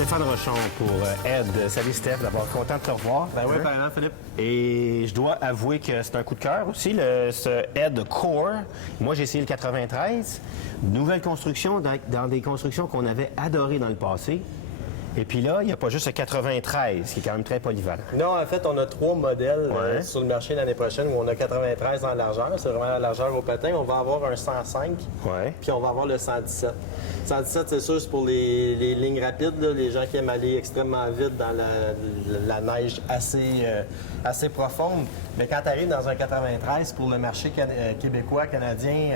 Stéphane Rochon pour Ed. Salut Steph, d'abord content de te revoir. Ben oui, apparemment, Philippe. Et je dois avouer que c'est un coup de cœur aussi, ce Ed Core. Moi, j'ai essayé le 93. Nouvelle construction dans des constructions qu'on avait adorées dans le passé. Et puis là, il n'y a pas juste le 93, qui est quand même très polyvalent. Non, en fait, on a 3 modèles Ouais. sur le marché l'année prochaine où on a 93 en largeur. C'est vraiment la largeur au patin. On va avoir un 105, Ouais. puis on va avoir le 117. 117, c'est sûr, c'est pour les lignes rapides, là, les gens qui aiment aller extrêmement vite dans la neige assez profonde. Mais quand tu arrives dans un 93, pour le marché québécois, canadien,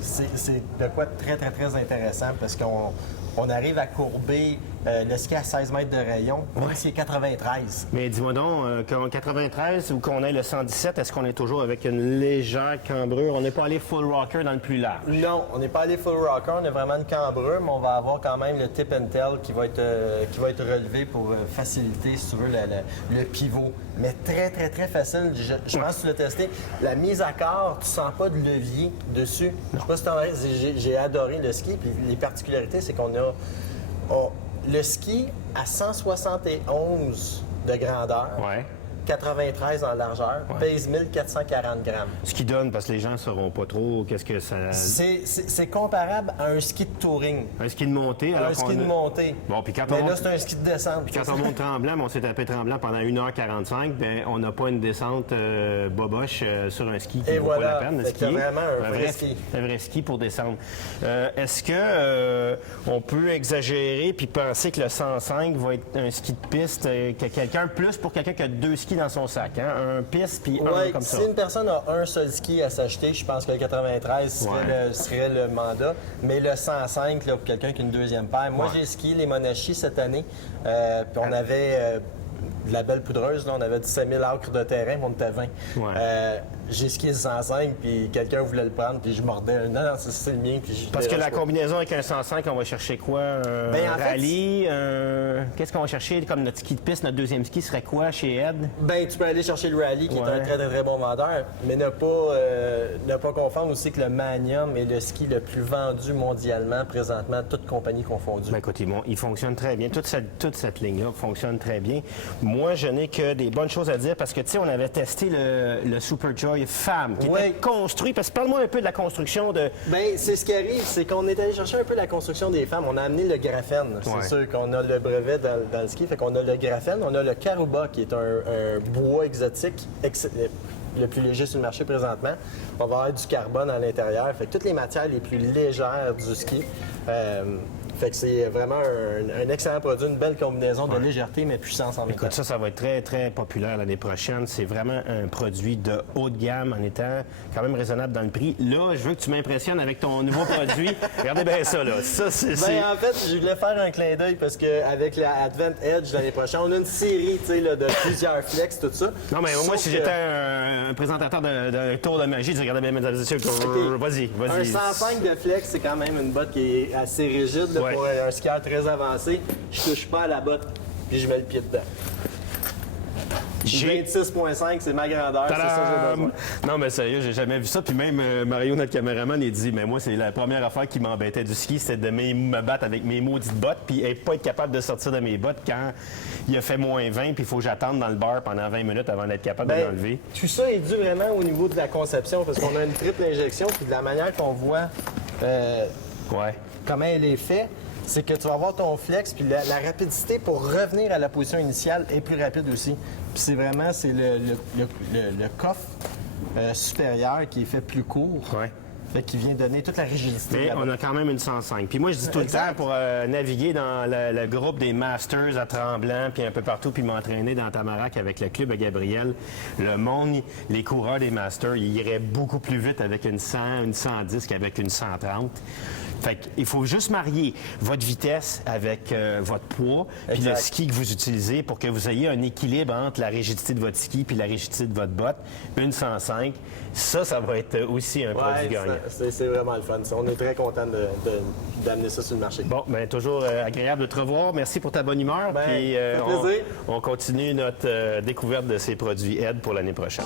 c'est de quoi de très, très, très intéressant parce qu'on arrive à courber le ski à 16 mètres de rayon, même s'il est 93. Mais dis-moi donc, qu'en 93 ou qu'on ait le 117, est-ce qu'on est toujours avec une légère cambrure? On n'est pas allé full rocker dans le plus large? Non, on n'est pas allé full rocker, on a vraiment une cambrure, mais on va avoir quand même le tip and tail qui va être relevé pour faciliter, si tu veux, le pivot. Mais très, très, très facile. Je pense que tu l'as testé. La mise à corps, tu sens pas de levier dessus. Je sais pas si tu en j'ai adoré le ski. Puis les particularités, c'est qu'on a le ski à 171 de grandeur. Ouais. 93 en largeur, pèse 1440 grammes. Ce qui donne, parce que les gens ne sauront pas trop qu'est-ce que ça... C'est comparable à un ski de touring. Un ski de montée. Un ski de montée. Bon, puis quand Mais on monte... là, c'est un ski de descente. Puis quand on monte Tremblant, on s'est tapé Tremblant pendant 1h45, bien, on n'a pas une descente boboche sur un ski qui Et vaut voilà. pas la peine de Fait que skier. vraiment un vrai ski. Un vrai ski pour descendre. Est-ce que on peut exagérer puis penser que le 105 va être un ski de piste que quelqu'un, plus pour quelqu'un qui a 2 skis dans son sac, hein? Un piste puis un comme ça? Si une personne a un seul ski à s'acheter, je pense que le 93 serait le mandat. Mais le 105, là, pour quelqu'un qui a une deuxième paire. Moi, j'ai skié les Monachi cette année. Puis on avait de la belle poudreuse. Là, on avait 17 000 acres de terrain, puis on était 20. J'ai skié le 105, puis quelqu'un voulait le prendre, puis je mordais. Non, c'est le mien. Puis Parce que la combinaison avec un 105, on va chercher quoi? Un rallye? Qu'est-ce qu'on va chercher comme notre ski de piste? Notre deuxième ski serait quoi chez Ed? Ben, tu peux aller chercher le rallye, qui est un très, très, très bon vendeur, mais ne pas confondre aussi que le Magnum est le ski le plus vendu mondialement présentement, toutes compagnies confondues. Ben écoute, il fonctionne très bien. Toute cette ligne-là fonctionne très bien. Moi, je n'ai que des bonnes choses à dire parce que, tu sais, on avait testé le Superjoy Femme qui était construit. Parce que parle-moi un peu de la construction de... Bien, c'est ce qui arrive, c'est qu'on est allé chercher un peu la construction des femmes. On a amené le graphène. C'est sûr qu'on a le brevet dans le ski. Fait qu'on a le graphène, on a le Caruba qui est un bois exotique le plus léger sur le marché présentement. On va avoir du carbone à l'intérieur. Fait que toutes les matières les plus légères du ski. Fait que c'est vraiment un excellent produit, une belle combinaison de légèreté mais puissance en même temps. Écoute, ça va être très, très populaire l'année prochaine. C'est vraiment un produit de haut de gamme en étant quand même raisonnable dans le prix. Là, je veux que tu m'impressionnes avec ton nouveau produit. Regardez bien ça, là. Ça, c'est... En fait, je voulais faire un clin d'œil parce qu'avec la Advent Edge l'année prochaine, on a une série de plusieurs flex, tout ça. Non, mais moi, si j'étais un présentateur d'un tour de magie, je regardais bien, mesdames et messieurs. Vas-y. Un 105 de flex, c'est quand même une botte qui est assez rigide. Là, pour un skieur très avancé, je touche pas à la botte, puis je mets le pied dedans. 26,5, c'est ma grandeur, c'est ça que j'ai besoin. Non, mais sérieux, j'ai jamais vu ça. Puis même Mario, notre caméraman, il dit, mais moi, c'est la première affaire qui m'embêtait du ski, c'était de me battre avec mes maudites bottes, puis pas être capable de sortir de mes bottes quand il a fait moins 20, puis il faut que j'attende dans le bar pendant 20 minutes avant d'être capable de l'enlever. Tout ça est dû vraiment au niveau de la conception, parce qu'on a une triple injection, puis de la manière qu'on voit comment elle est faite, c'est que tu vas avoir ton flex, puis la rapidité pour revenir à la position initiale est plus rapide aussi. Puis c'est vraiment le coffre supérieur qui est fait plus court. Fait qui vient donner toute la rigidité. Mais on a quand même une 105. Puis moi, je dis tout le temps, pour naviguer dans le groupe des Masters à Tremblant, puis un peu partout, puis m'entraîner dans Tamarack avec le club à Gabriel, le monde, les coureurs des Masters, ils iraient beaucoup plus vite avec une 100, une 110 qu'avec une 130. Fait qu'il faut juste marier votre vitesse avec votre poids, puis le ski que vous utilisez pour que vous ayez un équilibre entre la rigidité de votre ski puis la rigidité de votre botte. Une 105, ça va être aussi un produit gagnant. C'est vraiment le fun. On est très content d'amener ça sur le marché. Bon, bien, toujours agréable de te revoir. Merci pour ta bonne humeur. Puis, on continue notre découverte de ces produits Ed pour l'année prochaine.